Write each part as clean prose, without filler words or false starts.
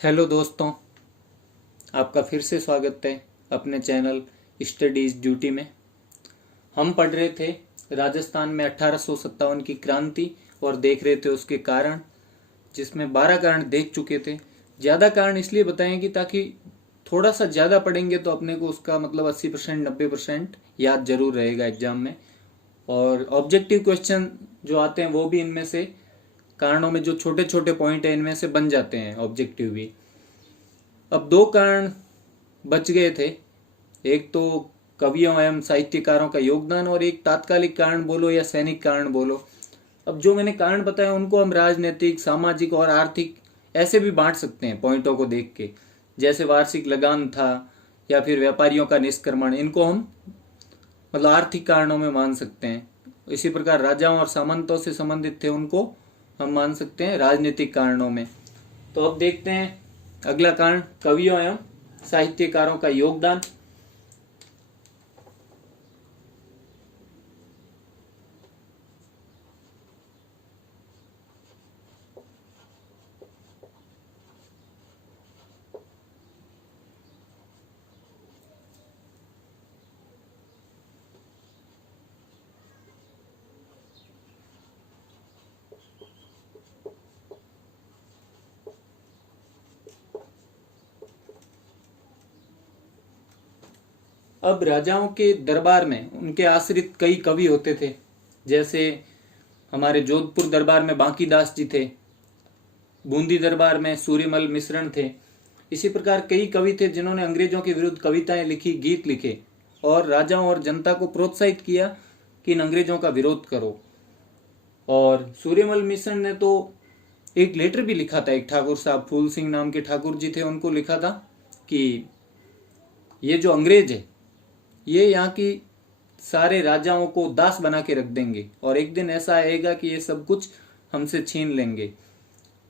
Hello दोस्तों, आपका फिर से स्वागत है अपने चैनल स्टडीज ड्यूटी में। हम पढ़ रहे थे राजस्थान में 1857 की क्रांति और देख रहे थे उसके कारण, जिसमें 12 कारण देख चुके थे। ज़्यादा कारण इसलिए बताएं कि ताकि थोड़ा सा ज़्यादा पढ़ेंगे तो अपने को उसका मतलब 80% 90% याद जरूर रहेगा एग्जाम में। और ऑब्जेक्टिव क्वेश्चन जो आते हैं वो भी इनमें से कारणों में जो छोटे छोटे पॉइंट है इनमें से बन जाते हैं ऑब्जेक्टिव भी। अब दो कारण बच गए थे, एक तो कवियों एवं साहित्यकारों का योगदान और एक तात्कालिक कारण बोलो या सैनिक कारण बोलो। अब जो मैंने कारण बताया उनको हम राजनीतिक, सामाजिक और आर्थिक ऐसे भी बांट सकते हैं पॉइंटों को देख के, जैसे वार्षिक लगान था या फिर व्यापारियों का निष्क्रमण, इनको हम मतलब आर्थिक कारणों में मान सकते हैं। इसी प्रकार राजाओं और सामंतों से संबंधित थे, उनको हम मान सकते हैं राजनीतिक कारणों में। तो अब देखते हैं अगला कारण, कवियों एवं साहित्यकारों का योगदान। अब राजाओं के दरबार में उनके आश्रित कई कवि होते थे, जैसे हमारे जोधपुर दरबार में बांकीदास जी थे, बूंदी दरबार में सूर्यमल मिश्रण थे। इसी प्रकार कई कवि थे जिन्होंने अंग्रेजों के विरुद्ध कविताएं लिखी, गीत लिखे और राजाओं और जनता को प्रोत्साहित किया कि इन अंग्रेजों का विरोध करो। और सूर्यमल मिश्रण ने तो एक लेटर भी लिखा था, एक ठाकुर साहब फूल सिंह नाम के ठाकुर जी थे, उनको लिखा था कि ये जो अंग्रेज है ये यहाँ की सारे राजाओं को दास बना के रख देंगे और एक दिन ऐसा आएगा कि ये सब कुछ हमसे छीन लेंगे।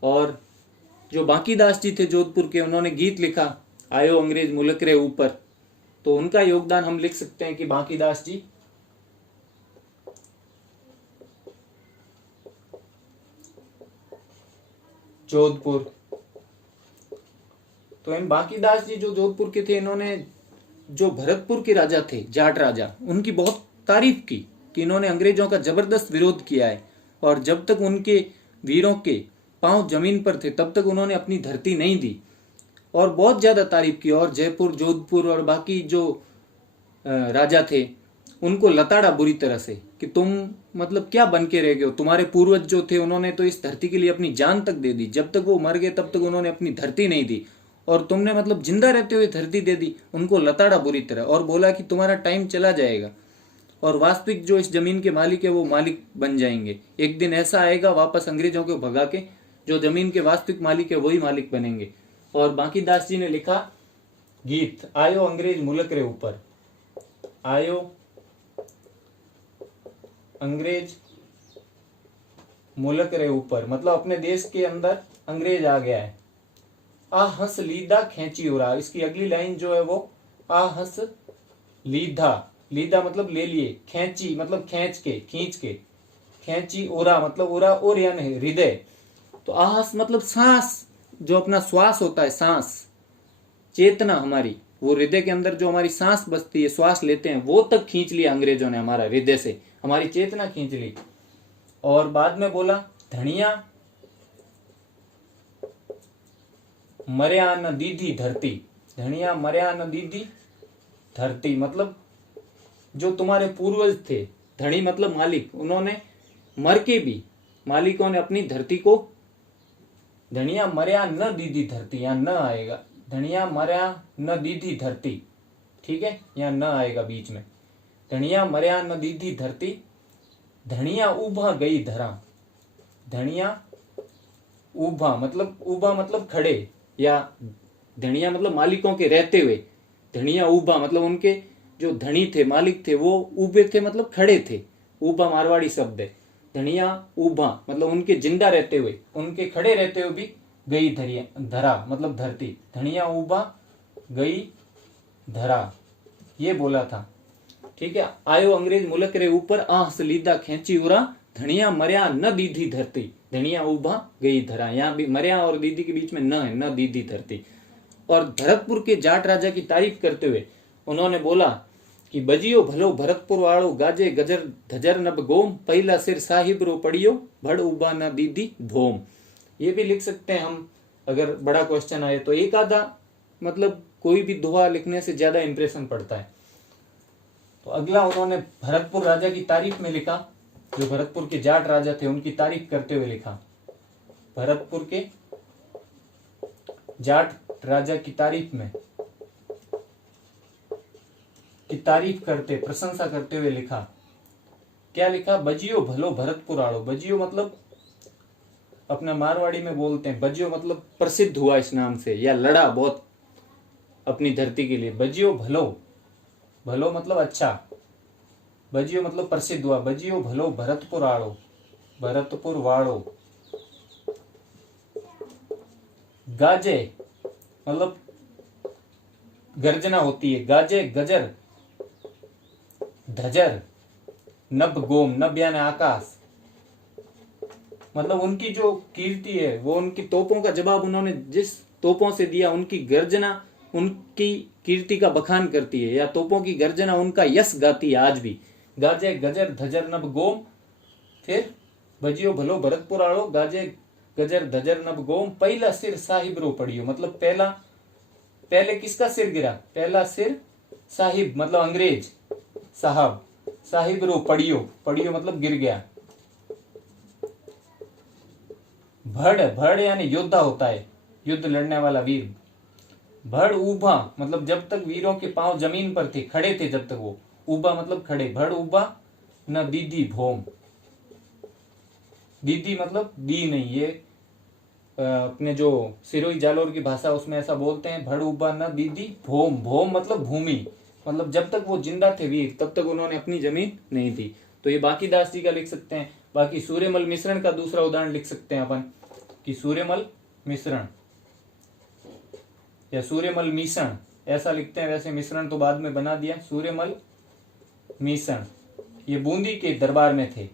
और जो बांकीदास जी थे जोधपुर के, उन्होंने गीत लिखा, आयो अंग्रेज मुल्क रे ऊपर, तो उनका योगदान हम लिख सकते हैं कि बांकीदास जी जोधपुर। तो इन बांकीदास जी जो जोधपुर के थे, इन्होंने जो भरतपुर के राजा थे, जाट राजा, उनकी बहुत तारीफ की कि इन्होंने अंग्रेजों का जबरदस्त विरोध किया है और जब तक उनके वीरों के पांव जमीन पर थे तब तक उन्होंने अपनी धरती नहीं दी, और बहुत ज्यादा तारीफ की। और जयपुर, जोधपुर और बाकी जो राजा थे उनको लताड़ा बुरी तरह से कि तुम मतलब क्या बन के रह गए हो, तुम्हारे पूर्वज जो थे उन्होंने तो इस धरती के लिए अपनी जान तक दे दी, जब तक वो मर गए तब तक उन्होंने अपनी धरती नहीं दी, और तुमने मतलब जिंदा रहते हुए धरती दे दी। उनको लताड़ा बुरी तरह और बोला कि तुम्हारा टाइम चला जाएगा और वास्तविक जो इस जमीन के मालिक है वो मालिक बन जाएंगे। एक दिन ऐसा आएगा वापस अंग्रेजों को भगा के जो जमीन के वास्तविक मालिक है वही मालिक बनेंगे। और बांकीदास जी ने लिखा गीत, आयो अंग्रेज मुल्क रे ऊपर, आयो अंग्रेज मुल्क रे ऊपर, मतलब अपने देश के अंदर अंग्रेज आ गया है। आ हंस लीदा खेची उड़ा, इसकी अगली लाइन जो है वो आ हंस लीधा, लीधा मतलब ले लिए, खेची मतलब खींच के, खेची उरा मतलब उरा और यानी हृदय। तो आहस मतलब सांस, जो अपना श्वास होता है, सांस, चेतना हमारी, वो हृदय के अंदर जो हमारी सांस बसती है, श्वास लेते हैं, वो तक खींच लिया अंग्रेजों ने, हमारा हृदय से हमारी चेतना खींच ली। और बाद में बोला धनिया मर्या न दीदी धरती, धनिया मर्या न दीदी धरती मतलब जो तुम्हारे पूर्वज थे, धनी मतलब मालिक, उन्होंने मर के भी मालिकों ने अपनी धरती को, धनिया मर्या न दीदी धरती, यहां न आएगा, धनिया मर्या न दीदी धरती, ठीक है, यहां न आएगा बीच में, धनिया मर्या न दीदी धरती, धनिया उभा गई धरा, धनिया उभा मतलब खड़े, या धनिया मतलब मालिकों के रहते हुए, धनिया उभा मतलब उनके जो धनी थे, मालिक थे, वो उबे थे मतलब खड़े थे, उभा मारवाड़ी शब्द है। धनिया उभा मतलब उनके जिंदा रहते हुए, उनके खड़े रहते हुए भी गई धरा मतलब धरती, धनिया उभा गई धरा, ये बोला था, ठीक है। आयो अंग्रेज मुल्क रे ऊपर, आह सलीदा खेची उरा धनिया मर्या न दीधी धरती, धनिया उभा गई धरा। यहाँ भी मर्या और दीदी के बीच में न है, न दीदी धरती। और भरतपुर के जाट राजा की तारीफ करते हुए उन्होंने बोला कि बजियो भलो भरतपुर वालो, गाजे गजर धजर नब गोम, पहला सिर साहिब रो पड़ियो, भड़ उबा न दीदी भोम। ये भी लिख सकते हैं हम, अगर बड़ा क्वेश्चन आए तो। एक आधा मतलब कोई भी दोहा लिखने से ज्यादा इंप्रेशन पड़ता है। तो अगला उन्होंने भरतपुर राजा की तारीफ में लिखा, जो भरतपुर के जाट राजा थे उनकी तारीफ करते हुए लिखा। भरतपुर के जाट राजा की तारीफ में की तारीफ करते, प्रशंसा करते हुए लिखा। क्या लिखा? बजियो भलो भरतपुर आड़ो। बजियो मतलब अपना मारवाड़ी में बोलते हैं, बजियो मतलब प्रसिद्ध हुआ इस नाम से, या लड़ा बहुत अपनी धरती के लिए। बजियो भलो, भलो मतलब अच्छा, बजियो मतलब प्रसिद्ध हुआ। बजियो भलो भरतपुर आड़ो, भरतपुर वाड़ो। गाजे मतलब गर्जना होती है। गाजे गजर धजर नभ गोम, नभ यानी आकाश, मतलब उनकी जो कीर्ति है वो उनकी तोपों का जवाब उन्होंने जिस तोपों से दिया, उनकी गर्जना उनकी कीर्ति का बखान करती है, या तोपों की गर्जना उनका यश गाती है आज भी। गाजे गजर धजर नभ गोम, फिर बजियो भलो भरतपुर आड़ो, गाजे गजर धजर नभ गोम, पहला सिर साहिब रो पड़ियो। मतलब पहले किसका सिर गिरा? पहला सिर साहिब मतलब अंग्रेज साहब, साहिब रो पड़ियो, पड़ियो मतलब गिर गया। भड़, भड़ यानी योद्धा होता है, युद्ध लड़ने वाला वीर। भड़ उबा मतलब जब तक वीरों के पांव जमीन पर थे, खड़े थे जब तक वो, उबा मतलब खड़े। भड़ उबा न दीदी भोम, दीदी मतलब दी नहीं, ये अपने जो सिरोही जालोर की भाषा उसमें ऐसा बोलते हैं, भड़ उबा न दीदी भोम। भोम मतलब भूमि, मतलब जब तक वो जिंदा थे वीर तब तक उन्होंने अपनी जमीन नहीं दी। तो ये बाकी दास जी का लिख सकते हैं। बाकी सूर्यमल मिश्रण का दूसरा उदाहरण लिख सकते हैं अपन कि सूर्यमल मिश्रण या सूर्यमल मिश्रण ऐसा लिखते हैं, वैसे मिश्रण तो बाद में बना दिया। सूर्यमल मिश्रण ये बूंदी के दरबार में थे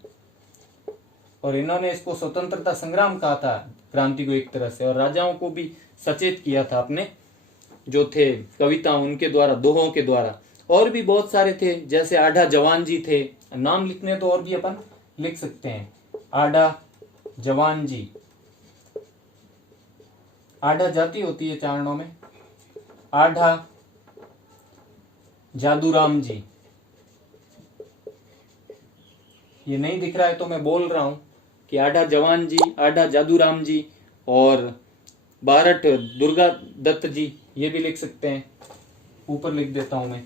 और इन्होंने इसको स्वतंत्रता संग्राम कहा था, क्रांति को एक तरह से, और राजाओं को भी सचेत किया था अपने जो थे कविता उनके द्वारा, दोहों के द्वारा। और भी बहुत सारे थे, जैसे आढ़ा जवान जी थे, नाम लिखने तो और भी अपन लिख सकते हैं। आढ़ा जवान जी, आढ़ा जाति होती है चारणों में। आढ़ा जादूराम जी, ये नहीं दिख रहा है तो मैं बोल रहा हूं कि आढ़ा जवान जी, आढ़ा जादूराम जी, और बारठ दुर्गा दत्त जी, ये भी लिख सकते हैं। ऊपर लिख देता हूं मैं,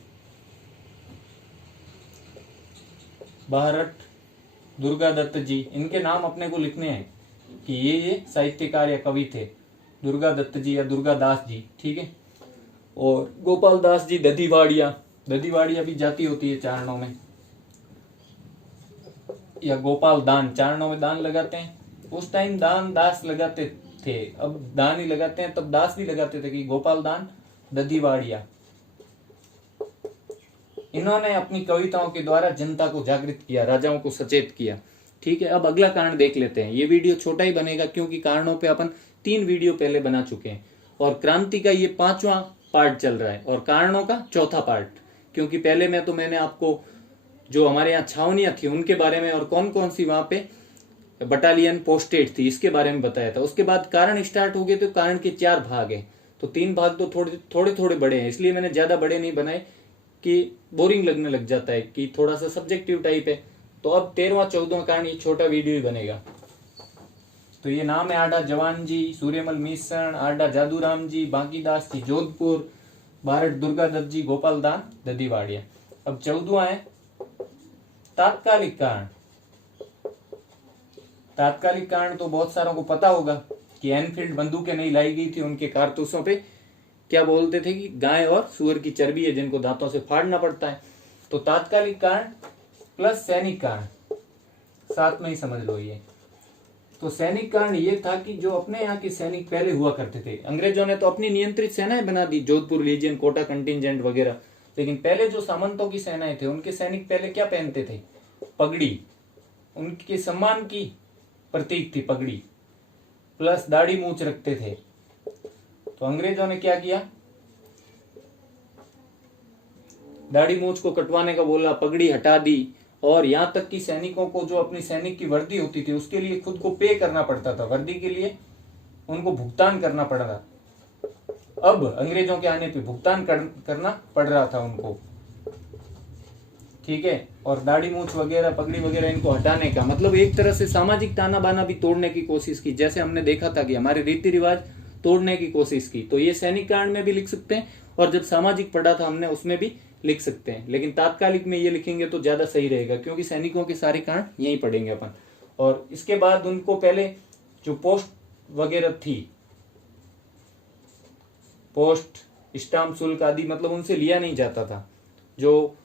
बारठ दुर्गा दत्त जी, इनके नाम अपने को लिखने हैं कि ये साहित्यकार या कवि थे। दुर्गा दत्त जी या दुर्गा दास जी, ठीक है। और गोपाल दास जी दधीवाड़िया, दधीवाड़िया भी जाति होती है चारणों में। या गोपाल दान, चारणों में दान लगाते हैं, उस टाइम दान दास लगाते थे, अब दान ही लगाते हैं, तब दास भी लगाते थे कि गोपाल दान दधीवाड़िया। इन्होंने अपनी कविताओं के द्वारा जनता को जागृत किया, राजाओं को सचेत किया। ठीक है, अब अगला कारण देख लेते हैं। ये वीडियो छोटा ही बनेगा क्योंकि कारणों पे अपन 3 वीडियो पहले बना चुके हैं और क्रांति का ये 5वां पार्ट चल रहा है और कारणों का 4था पार्ट। क्योंकि पहले में तो मैंने आपको जो हमारे यहाँ छावनियां थी उनके बारे में और कौन कौन सी वहां पे बटालियन पोस्टेड थी इसके बारे में बताया था। उसके बाद कारण स्टार्ट हो गए तो कारण के 4 भाग है, तो 3 भाग तो थोड़े थोड़े बड़े हैं, इसलिए मैंने ज्यादा बड़े नहीं बनाए कि बोरिंग लगने लग जाता है, कि थोड़ा सा सब्जेक्टिव टाइप है। तो अब 13वां 14वां कारण ये छोटा वीडियो ही बनेगा। तो ये नाम है आढ़ा जवान जी, सूर्यमल मिश्रण, आढ़ा जादूराम जी, बांकीदास जी जोधपुर, बारठ दुर्गा दत्त जी, गोपाल दान दधीवाड़िया। अब 14वां है तात्कालिक कारण। तात्कालिक कारण तो बहुत सारों को पता होगा कि एनफील्ड बंदूकें नहीं लाई गई थी, उनके कारतूसों पे क्या बोलते थे कि गाय और सुअर की चर्बी है जिनको दांतों से फाड़ना पड़ता है। तो तात्कालिक कारण प्लस सैनिक कारण साथ में ही समझ लो ये। तो सैनिक कारण ये था कि जो अपने यहाँ के सैनिक पहले हुआ करते थे, अंग्रेजों ने तो अपनी नियंत्रित सेनाएं बना दी, जोधपुर लीजियन, कोटा कंटिजेंट वगैरह, लेकिन पहले जो सामंतों की सेनाएं थे उनके सैनिक पहले क्या पहनते थे? पगड़ी। उनके सम्मान की प्रतीक थी पगड़ी, प्लस दाढ़ी मूछ रखते थे। तो अंग्रेजों ने क्या किया, दाढ़ी मूछ को कटवाने का बोला, पगड़ी हटा दी, और यहां तक कि सैनिकों को जो अपनी सैनिक की वर्दी होती थी उसके लिए खुद को पे करना पड़ता था, वर्दी के लिए उनको भुगतान करना पड़ रहा। अब अंग्रेजों के आने पे भुगतान करना पड़ रहा था उनको, ठीक है। और दाढ़ी मूछ वगैरह पगड़ी वगैरह इनको हटाने का मतलब एक तरह से सामाजिक ताना बाना भी तोड़ने की कोशिश की, जैसे हमने देखा था कि हमारे रीति रिवाज तोड़ने की कोशिश की। तो ये सैनिक कांड में भी लिख सकते हैं, और जब सामाजिक पढ़ा था हमने उसमें भी लिख सकते हैं, लेकिन तात्कालिक में ये लिखेंगे तो ज्यादा सही रहेगा, क्योंकि सैनिकों के सारे कांड यही पढ़ेंगे अपन। और इसके बाद उनको पहले जो पोस्ट वगैरह थी, पोस्ट स्टाम्प शुल्क आदि मतलब उनसे लिया नहीं जाता था, जो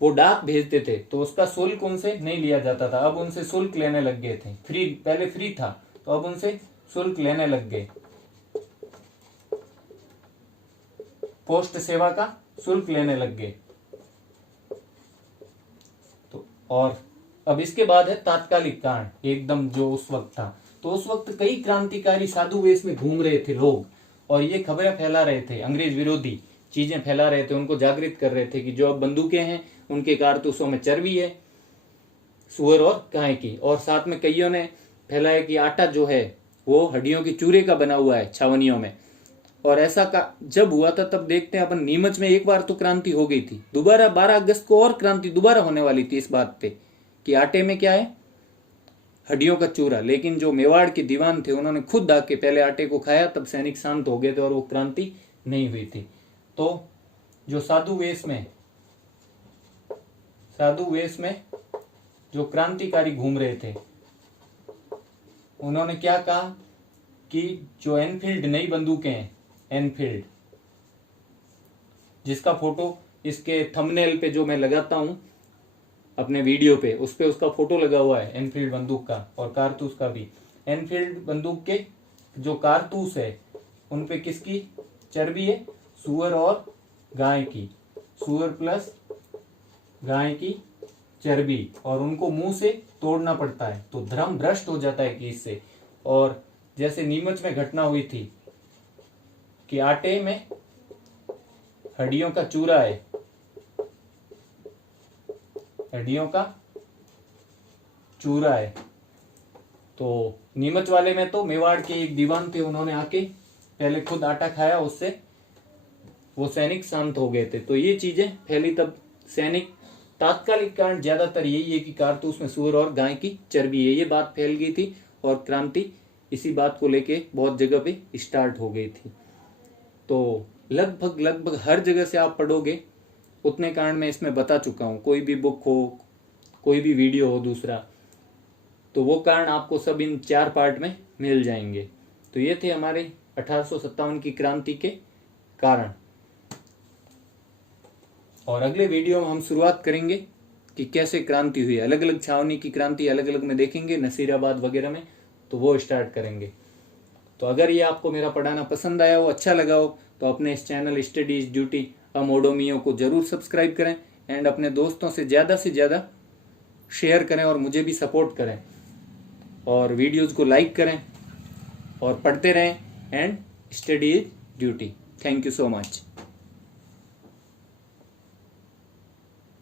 वो डाक भेजते थे तो उसका शुल्क उनसे नहीं लिया जाता था, अब उनसे शुल्क लेने लग गए थे। फ्री, पहले फ्री था तो अब उनसे शुल्क लेने लग गए, पोस्ट सेवा का शुल्क लेने लग गए। तो और अब इसके बाद है तात्कालिक कांड, एकदम जो उस वक्त था। तो उस वक्त कई क्रांतिकारी साधु वेश में घूम रहे थे लोग, और ये खबरें फैला रहे थे, अंग्रेज विरोधी चीजें फैला रहे थे, उनको जागृत कर रहे थे कि जो अब बंदूकें हैं उनके कारतूसों में चर्बी है, सुअर और गाय की। और साथ में कईयों ने फैलाया कि आटा जो है वो हड्डियों के चूरे का बना हुआ है छावनियों में। और ऐसा का जब हुआ था तब देखते हैं अपन, नीमच में एक बार तो क्रांति हो गई थी, दोबारा 12 अगस्त को और क्रांति दोबारा होने वाली थी इस बात पे कि आटे में क्या है, हड्डियों का चूरा। लेकिन जो मेवाड़ के दीवान थे उन्होंने खुद आके पहले आटे को खाया, तब सैनिक शांत हो गए थे और वो क्रांति नहीं हुई थी। तो जो साधु वेश में जो क्रांतिकारी घूम रहे थे उन्होंने क्या कहा कि जो एनफील्ड नई बंदूकें हैं, एनफील्ड, जिसका फोटो इसके थंबनेल पे जो मैं लगाता हूं अपने वीडियो पे, उस पे उसका फोटो लगा हुआ है एनफील्ड बंदूक का और कारतूस का भी। एनफील्ड बंदूक के जो कारतूस है उन पे किसकी चर्बी है, सुअर और गाय की, सुअर प्लस गाय की चर्बी, और उनको मुंह से तोड़ना पड़ता है। तो धर्म भ्रष्ट हो जाता है कि इससे। और जैसे नीमच में घटना हुई थी कि आटे में हड्डियों का चूरा है, हड्डियों का चूरा है। तो नीमच वाले में तो मेवाड़ के एक दीवान थे, उन्होंने आके पहले खुद आटा खाया, उससे वो सैनिक शांत हो गए थे। तो ये चीजें फैली तब सैनिक। तात्कालिक कांड ज्यादातर यही है कि कारतूस में सुअर और गाय की चर्बी है, ये बात फैल गई थी और क्रांति इसी बात को लेके बहुत जगह पे स्टार्ट हो गई थी। तो लगभग हर जगह से आप पढ़ोगे उतने कांड में इसमें बता चुका हूं, कोई भी बुक हो, कोई भी वीडियो हो दूसरा, तो वो कांड आपको सब इन 4 पार्ट में मिल जाएंगे। तो ये थे हमारे 1857 की क्रांति के कारण। और अगले वीडियो में हम शुरुआत करेंगे कि कैसे क्रांति हुई, अलग अलग छावनी की क्रांति अलग अलग में देखेंगे, नसीराबाद वगैरह में, तो वो स्टार्ट करेंगे। तो अगर ये आपको मेरा पढ़ाना पसंद आया हो, अच्छा लगा हो, तो अपने इस चैनल स्टडीज ड्यूटी अमोडोमियो को जरूर सब्सक्राइब करें एंड अपने दोस्तों से ज़्यादा शेयर करें और मुझे भी सपोर्ट करें, और वीडियोस को लाइक करें और पढ़ते रहें and study is duty. Thank you so much.